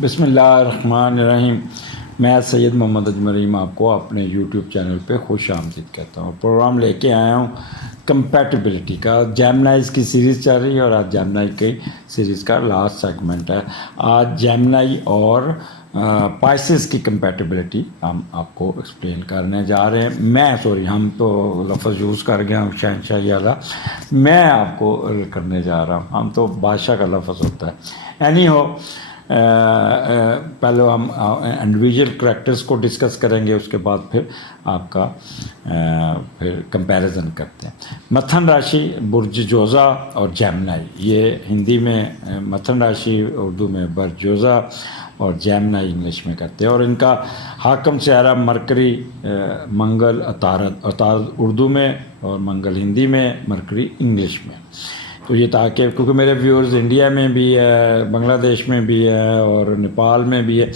बिस्मिल्लाहिर्रहमानिर्रहीम। मैं सैयद मोहम्मद अजमल आपको अपने यूट्यूब चैनल पे खुश आमदीद कहता हूँ। प्रोग्राम लेके आया हूँ कंपैटिबिलिटी का। जेमिनाइज़ की सीरीज़ चल रही है और आज जेमिनाई की सीरीज़ का लास्ट सेगमेंट है। आज जेमिनाई और पाइसेस की कंपैटिबिलिटी हम आपको एक्सप्लेन करने जा रहे हैं। हम तो लफ्ज़ यूज़ कर गए हम शहनशाही वाला, मैं आपको करने जा रहा हूँ। हम तो बादशाह का लफ्ज़ होता है। एनी हो, पहले हम इंडिविजुअल करैक्टर्स को डिस्कस करेंगे, उसके बाद फिर आपका फिर कंपैरिजन करते हैं। मथन राशि बुर्ज जोज़ा और जेमिनाई, ये हिंदी में मथन राशि, उर्दू में बुर्ज जोज़ा और जेमिनाई इंग्लिश में करते हैं। और इनका हाकम सियारा मरकरी, मंगल, अतारद उर्दू में और मंगल हिंदी में, मरकरी इंग्लिश में। तो ये ताकि क्योंकि मेरे व्यूअर्स इंडिया में भी है, बांग्लादेश में भी है और नेपाल में भी है,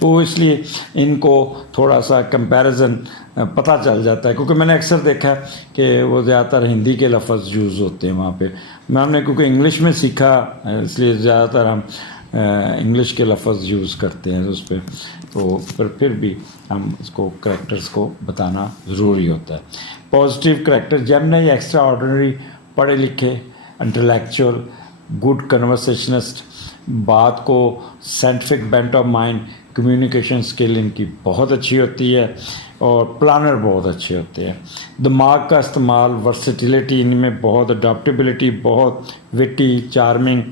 तो इसलिए इनको थोड़ा सा कंपैरिजन पता चल जाता है। क्योंकि मैंने अक्सर देखा है कि वो ज़्यादातर हिंदी के लफ्ज़ यूज़ होते हैं वहाँ पे। मैंने क्योंकि इंग्लिश में सीखा, इसलिए ज़्यादातर हम इंग्लिश के लफ्ज़ यूज़ करते हैं उस पर। तो फिर भी हम इसको करैक्टर्स को बताना ज़रूरी होता है। Positive character Gemini extra ordinary, पढ़े लिखे, इंटेलेक्चुअल, गुड कन्वर्सेशनिस्ट, बात को scientific bent of mind, communication skill इनकी बहुत अच्छी होती है और प्लानर बहुत अच्छे होते हैं। दिमाग का इस्तेमाल, वर्सेटिलिटी इनमें बहुत, अडॉप्टेबिलिटी बहुत, विटी, चार्मिंग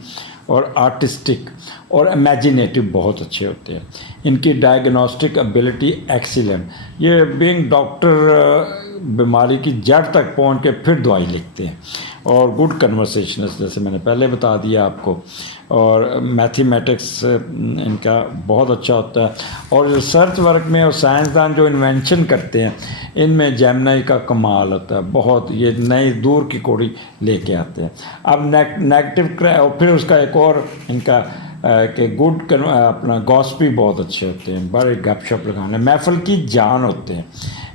और आर्टिस्टिक और इमेजिनेटिव बहुत अच्छे होते हैं। इनकी डायग्नोस्टिक एबिलिटी एक्सीलेंट, ये बीइंग डॉक्टर बीमारी की जड़ तक पहुंच के फिर दवाई लिखते हैं। और गुड कन्वर्सेशनिस्ट, जैसे मैंने पहले बता दिया आपको। और मैथमेटिक्स इनका बहुत अच्छा होता है। और रिसर्च वर्क में और साइंसदान जो इन्वेंशन करते हैं, इनमें जेमिनाई का कमाल होता है बहुत। ये नई दूर की कोड़ी लेके आते हैं। अब नेगेटिव, और फिर उसका एक और इनका कि गुड अपना गॉसिपी बहुत अच्छे होते हैं, बड़े गपशप लगाने, महफिल की जान होते हैं।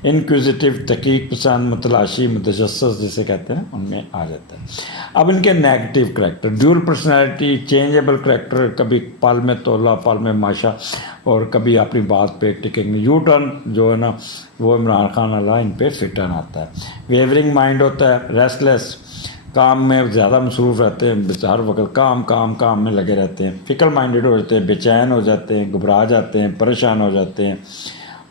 इनक्विजिटिव, तहकीक पसंद, मतलाशी, मुतजस्सिस जिसे कहते हैं, उनमें आ जाता है। अब इनके negative character, dual personality, changeable character, कभी पल में तोला पल में माशा, और कभी अपनी बात पे टिकेंगे। यू टर्न जो है ना, वो इमरान खान वाला इन पे फिट टर्न आता है। वेवरिंग माइंड होता है, रेस्टलेस, काम में ज़्यादा मसरूफ़ रहते हैं, हर वक्त काम में लगे रहते हैं। फिकल माइंडेड हो जाते हैं, बेचैन हो जाते हैं, घबरा जाते हैं, परेशान हो जाते हैं।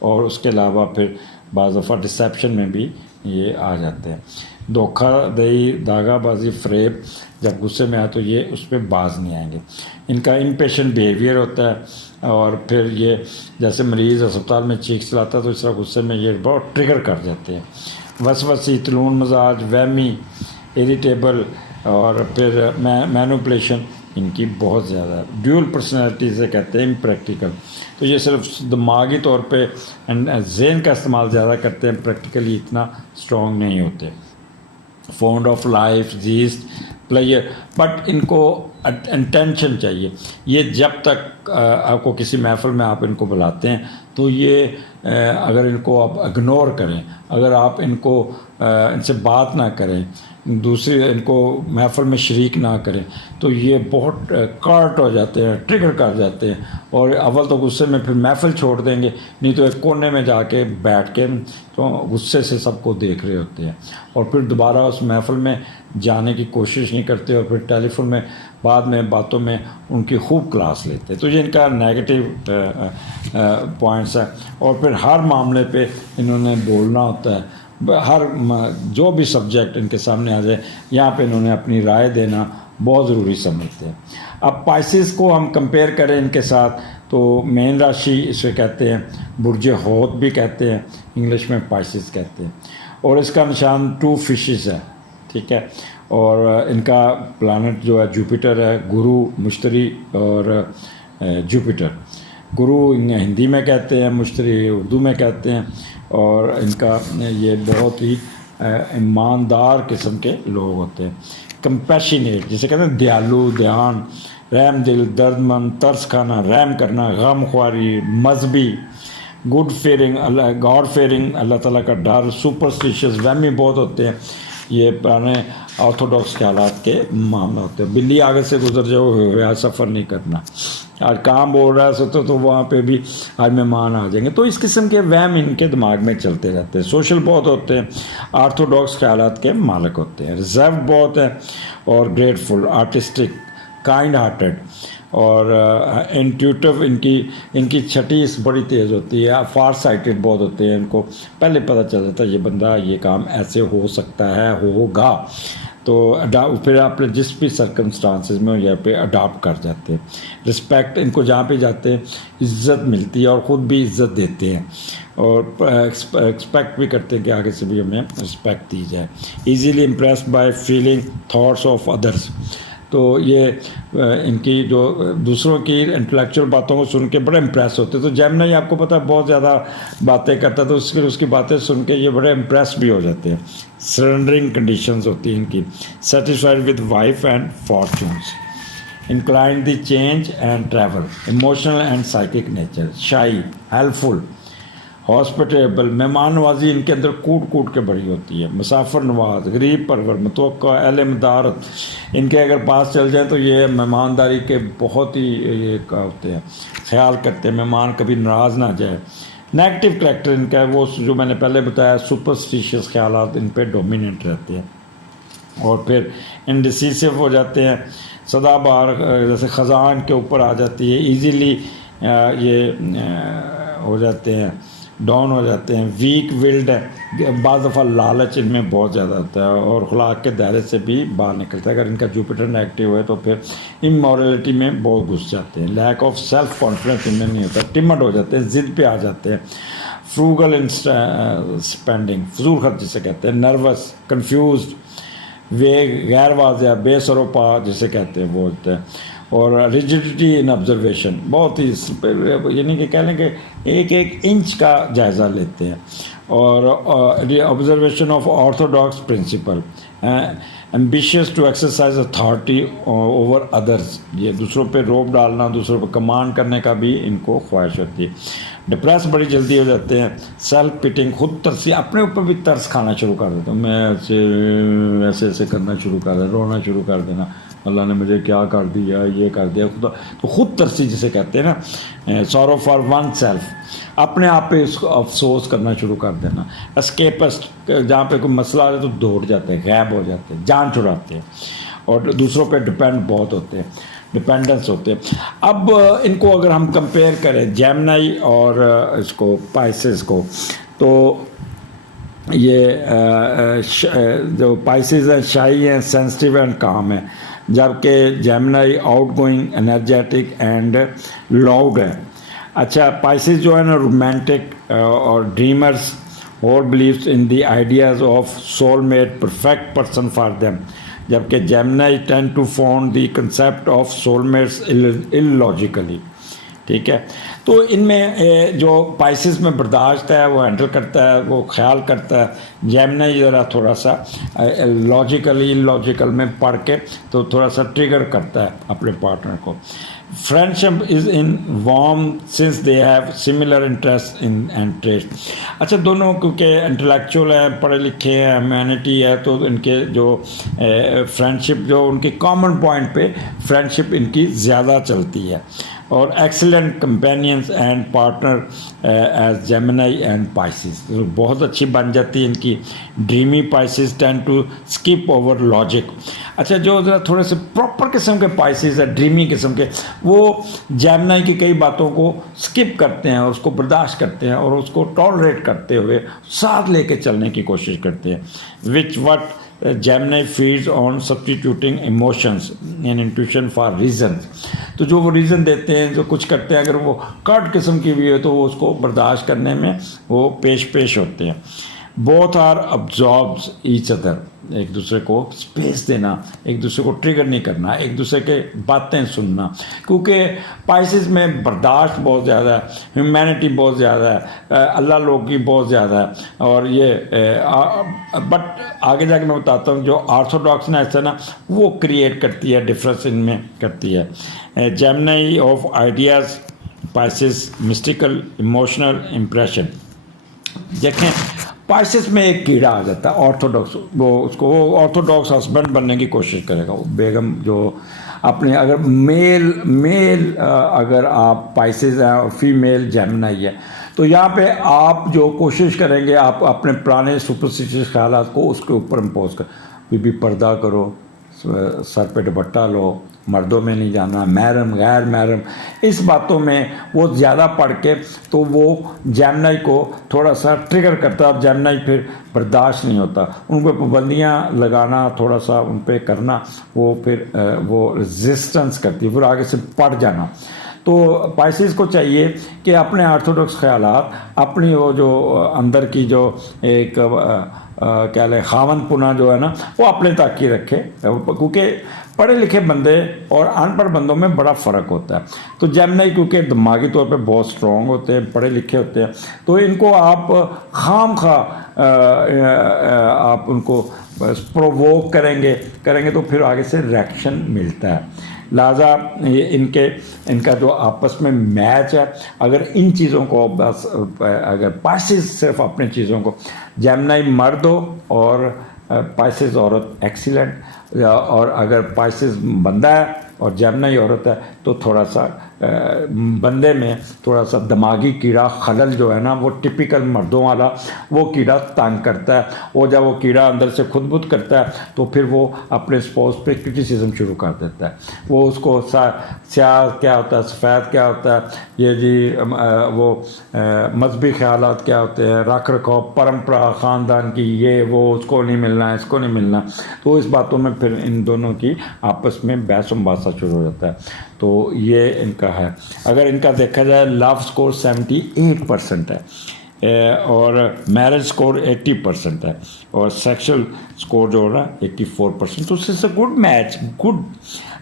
और उसके अलावा फिर बाज़ दफ़ा डिसेप्शन में भी ये आ जाते हैं। धोखा दही, दागाबाजी, फ्रेब, जब गुस्से में आए तो ये उस पर बाज नहीं आएंगे। इनका इम्पेशेंट बिहेवियर होता है। और फिर ये जैसे मरीज़ अस्पताल में चीख चलाता है तो इस तरह गुस्से में ये बहुत ट्रिगर कर जाते हैं। वसवसी, तलून मजाज, वहमी, इरिटेबल, और फिर मैनिपुलेशन इनकी बहुत ज़्यादा है। ड्यूल पर्सनैलिटी से कहते हैं इम्प्रैक्टिकल, तो ये सिर्फ दिमागी तौर पे ज़हन का इस्तेमाल ज़्यादा करते हैं, प्रैक्टिकली इतना स्ट्रॉन्ग नहीं होते। Fond of life, yeast, player, but इनको इंटेंशन चाहिए। ये जब तक आपको किसी महफिल में आप इनको बुलाते हैं तो ये अगर इनको आप इग्नोर करें, अगर आप इनको इनसे बात ना करें, दूसरी इनको महफिल में शरीक ना करें, तो ये बहुत कर्ट हो जाते हैं, ट्रिगर कर जाते हैं। और अव्वल तो गुस्से में फिर महफिल छोड़ देंगे, नहीं तो एक कोने में जाके बैठ के तो गुस्से से सबको देख रहे होते हैं। और फिर दोबारा उस महफिल में जाने की कोशिश नहीं करते और फिर टेलीफोन में बाद में बातों में उनकी खूब क्लास लेते हैं। तो ये इनका नेगेटिव पॉइंट्स है। और फिर हर मामले पे इन्होंने बोलना होता है, हर जो भी सब्जेक्ट इनके सामने आ जाए यहाँ पे इन्होंने अपनी राय देना बहुत ज़रूरी समझते हैं। अब पाइसेस को हम कंपेयर करें इनके साथ, तो मेन राशि इसे कहते हैं, बुर्ज होत भी कहते हैं, इंग्लिश में पाइसेस कहते हैं। और इसका निशान 2 फिशेस है, ठीक है। और इनका प्लानट जो है जुपिटर है, गुरु, मुश्तरी और जुपिटर। गुरु हिंदी में कहते हैं, मुश्तरी उर्दू में कहते हैं। और इनका ये बहुत ही ईमानदार किस्म के लोग होते हैं। कंपैशनेट जिसे कहते हैं दयालु, ध्यान, रहम दिल, दर्दमंद, तरस खाना, रहम करना, गम ख्वारी, मजहबी, गुड फेयरिंग, गॉड फेयरिंग, अल्लाह ताला का डर, सुपरस्टिशियस, वहमी बहुत होते हैं। ये पुराने ऑर्थोडॉक्स ख्यालात के मामला होते हैं। बिल्ली आगे से गुजर जाओ, यहाँ सफ़र नहीं करना, आज काम बोल रहा है सोचो तो वहाँ पे भी आज मेहमान आ जाएंगे। तो इस किस्म के वहम इनके दिमाग में चलते रहते हैं। सोशल बहुत होते हैं, ऑर्थोडॉक्स ख्यालात के मालिक होते हैं, रिजर्व बहुत है और ग्रेटफुल, आर्टिस्टिक, काइंड हार्टेड और इंट्यूटिव। इनकी छठी बड़ी तेज़ होती है। फार साइटेड बहुत होते हैं, इनको पहले पता चल जाता है ये बंदा ये काम ऐसे हो सकता है, होगा, तो फिर आप जिस भी सर्कमस्टांसेस में यहाँ पे अडाप्ट कर जाते हैं। रिस्पेक्ट, इनको जहाँ पे जाते हैं इज़्ज़त मिलती है और ख़ुद भी इज़्ज़त देते हैं और एक्सपेक्ट भी करते हैं कि आगे से भी हमें रिस्पेक्ट दी जाए। Easily impressed by feeling thoughts of others, तो ये इनकी जो दूसरों की इंटेलेक्चुअल बातों को सुन के बड़े इम्प्रेस होते हैं। तो जेमिनी आपको पता है बहुत ज़्यादा बातें करता है, तो उसकी बातें सुन के ये बड़े इम्प्रेस भी हो जाते हैं। सरेंडरिंग कंडीशंस होती हैं इनकी, satisfied with wife and fortunes, inclined the change and travel, emotional and psychic nature, शाई, हेल्पफुल, हॉस्पिटेबल, मेहमान नवाजी इनके अंदर कूट के बड़ी होती है, मुसाफिर नवाज, गरीब परवर, मुतवक्का, अहले मदारत, इनके अगर पास चल जाए तो ये मेहमानदारी के बहुत ही ये क्या होते हैं, ख्याल करते हैं मेहमान कभी नाराज़ ना जाए। नेगेटिव करैक्टर इनका है वो जो मैंने पहले बताया, सुपरस्टिशियस ख्यालात इन पे डोमिनेट रहते हैं और फिर इंडिसिसिव हो जाते हैं, सदाबहार जैसे ख़ज़ान के ऊपर आ जाती है, ईजीली ये हो जाते हैं, डाउन हो जाते हैं, वीक विल्ड है, बाज़ दफ़ा लालच इनमें बहुत ज़्यादा होता है और अखलाक के दायरे से भी बाहर निकलता है। अगर इनका जुपिटर नेगेटिव है तो फिर इमोरलिटी में बहुत घुस जाते हैं, लैक ऑफ सेल्फ कॉन्फिडेंस इनमें नहीं होता, टिमड हो जाते हैं, ज़िद पे आ जाते हैं, फ्रूगल इन स्पेंडिंग, फजूल खर्च जिसे कहते हैं, नर्वस, कन्फ्यूज, वेग, गैर वाज़ेह, बेसरोपा जिसे कहते हैं वो होते हैं, और रिजिडिटी इन ऑब्जर्वेशन, बहुत ही यानी कि कह लें कि एक इंच का जायज़ा लेते हैं, और observation of orthodox principle, ambitious to exercise authority over others, ये दूसरों पे रोब डालना, दूसरों पे कमांड करने का भी इनको ख्वाहिश होती है। डिप्रेस बड़ी जल्दी हो जाते हैं, सेल्फ पिटिंग, खुद तरसी, अपने ऊपर भी तरस खाना शुरू कर देते हैं, मैं ऐसे करना शुरू कर देना, रोना शुरू कर देना, अल्लाह ने मुझे क्या कर दिया, ये कर दिया, खुदा तो खुद तरसी जिसे कहते हैं ना, सॉरो फॉर वन सेल्फ, अपने आप पे इसको अफसोस करना शुरू कर देना। एस्केपिस्ट, जहाँ पे कोई मसला आ जाए तो दौड़ जाते हैं, गायब हो जाते हैं, जान छुड़ाते हैं और दूसरों पे डिपेंड बहुत होते हैं, डिपेंडेंस होते हैं। अब इनको अगर हम कंपेयर करें जेमिनी और इसको पाइसेस को, तो ये जो पाइसेस हैं शाही हैं, सेंसिटिव एंड काम है, जबकि Gemini out going, energetic and loud है। अच्छा, पाइसेस जो है ना रोमांटिक और ड्रीमर्स, और believes in the ideas of soulmate, perfect person for them, जबकि Gemini tend to found the concept of soulmates illogically. ठीक है, तो इनमें जो पाइसेस में बर्दाश्त है वो हैंडल करता है, वो ख्याल करता है। जेमिनी ज़रा थोड़ा सा लॉजिकली इलॉजिकल में पढ़ के तो थोड़ा सा ट्रिगर करता है अपने पार्टनर को। Friendship is in warm since they have similar interest in and trace. अच्छा, दोनों क्योंकि इंटेलेक्चुअल हैं, पढ़े लिखे हैं, ह्यूमैनिटी है, तो इनके जो फ्रेंडशिप जो उनके कॉमन पॉइंट पे फ्रेंडशिप इनकी ज़्यादा चलती है। और excellent companions and partner as Gemini and Pisces, बहुत अच्छी बन जाती है इनकी। Dreamy Pisces tend to skip over logic. अच्छा, जो ज़रा थोड़े से प्रॉपर किस्म के पाइसेस है, ड्रीमी किस्म के, वो जेमिनी की कई बातों को स्किप करते हैं और उसको बर्दाश्त करते हैं और उसको टॉलरेट करते हुए साथ लेके चलने की कोशिश करते हैं। Which what Gemini feeds on substituting emotions and intuition for reasons। तो जो वो रीज़न देते हैं, जो कुछ करते हैं, अगर वो कट किस्म की भी है तो वो उसको बर्दाश्त करने में वो पेश होते हैं। Both are absorbs each other, एक दूसरे को स्पेस देना, एक दूसरे को ट्रिगर नहीं करना, एक दूसरे के बातें सुनना, क्योंकि पाइसेस में बर्दाश्त बहुत ज़्यादा है, ह्यूमैनिटी बहुत ज़्यादा है, अल्लाह लोग की बहुत ज़्यादा है। और ये बट आगे जाके मैं बताता हूँ, जो ऑर्थोडॉक्सनेस है ना वो क्रिएट करती है, डिफरेंस इनमें करती है। Gemini of ideas, Pisces mystical, emotional, impression. देखें पाइसेस में एक कीड़ा आ जाता है ऑर्थोडॉक्स, वो ऑर्थोडॉक्स हस्बैंड बनने की कोशिश करेगा। वो बेगम जो अपने अगर मेल अगर आप पाइसेस हैं और फीमेल जेमिनी है, तो यहाँ पे आप जो कोशिश करेंगे आप अपने पुराने सुपरस्टिशियस ख्यालात को उसके ऊपर इम्पोज कर, बीबी पर्दा करो, सर पे दुपट्टा लो, मर्दों में नहीं जाना, महरम गैर महरम, इस बातों में वो ज़्यादा पढ़ के तो वो जेमिनी को थोड़ा सा ट्रिगर करता है। अब जेमिनी फिर बर्दाश्त नहीं होता, उनको पाबंदियाँ लगाना, थोड़ा सा उन पर करना, वो फिर वो रेजिस्टेंस करती है, फिर आगे से पड़ जाना। तो पाइसेस को चाहिए कि अपने ऑर्थोडॉक्स ख्यालात, अपनी वो जो अंदर की जो एक क्या ले खावन पुना जो है ना, वो अपने तक ही रखे, क्योंकि पढ़े लिखे बंदे और अनपढ़ बंदों में बड़ा फ़र्क होता है। तो जेमिनी क्योंकि दिमागी तौर पे बहुत स्ट्रॉन्ग होते हैं, पढ़े लिखे होते हैं, तो इनको आप खामखा आप उनको प्रोवोक करेंगे तो फिर आगे से रिएक्शन मिलता है। लिहाजा इनका जो आपस में मैच है, अगर इन चीज़ों को बस अगर पाइसेस सिर्फ अपनी चीज़ों को, जेमिनी मर्द हो और पाइसेस औरत एक्सीलेंट, और अगर पाइसेस बंदा है और जेमिनी औरत है तो थोड़ा सा बंदे में थोड़ा सा दिमागी कीड़ा खलल जो है ना, वो टिपिकल मर्दों वाला वो कीड़ा तंग करता है। वो जब वो कीड़ा अंदर से खुद बुद करता है तो फिर वो अपने स्पोज पे क्रिटिसिज्म शुरू कर देता है। वो उसको स्याह क्या होता है, सफ़ेद क्या होता है, ये जी वो मजहबी ख्यालात क्या होते हैं, रख रखाव, परंपरा, ख़ानदान की, ये वो, उसको नहीं मिलना, इसको नहीं मिलना, तो इस बातों में फिर इन दोनों की आपस में बहस मुबासा शुरू हो जाता है। तो ये इनका है। अगर इनका देखा जाए लव स्कोर 78% है और मैरिज स्कोर 80% है और सेक्सुअल स्कोर जो हो रहा है 84%, तो इससे गुड मैच, गुड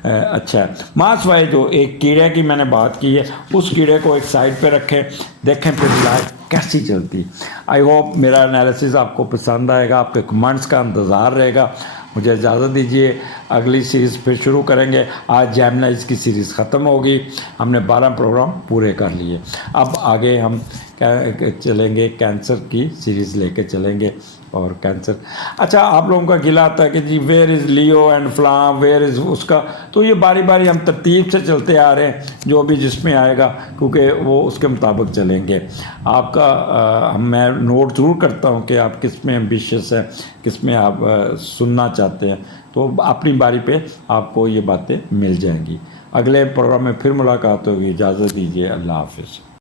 अच्छा है। मास वाई जो एक कीड़े की मैंने बात की है, उस कीड़े को एक साइड पे रखें, देखें फिर लाइफ कैसी चलती। आई होप मेरा एनालिसिस आपको पसंद आएगा, आपके कमेंट्स का इंतज़ार रहेगा। मुझे इजाज़त दीजिए, अगली सीरीज़ फिर शुरू करेंगे। आज जेमिनीज़ की सीरीज़ ख़त्म होगी, हमने 12 प्रोग्राम पूरे कर लिए। अब आगे हम चलेंगे, कैंसर की सीरीज़ लेके चलेंगे। और कैंसर, अच्छा आप लोगों का गिला आता है कि जी वेयर इज़ लियो एंड फ्लाम, वेयर इज़ उसका, तो ये बारी बारी हम तरतीब से चलते आ रहे हैं, जो भी जिसमें आएगा क्योंकि वो उसके मुताबिक चलेंगे। आपका मैं नोट ज़रूर करता हूँ कि आप किस में एम्बिशियस हैं, किस में आप सुनना चाहते हैं, तो अपनी बारी पे आपको ये बातें मिल जाएंगी। अगले प्रोग्राम में फिर मुलाकात होगी, इजाज़त दीजिए, अल्लाह हाफ़िज़।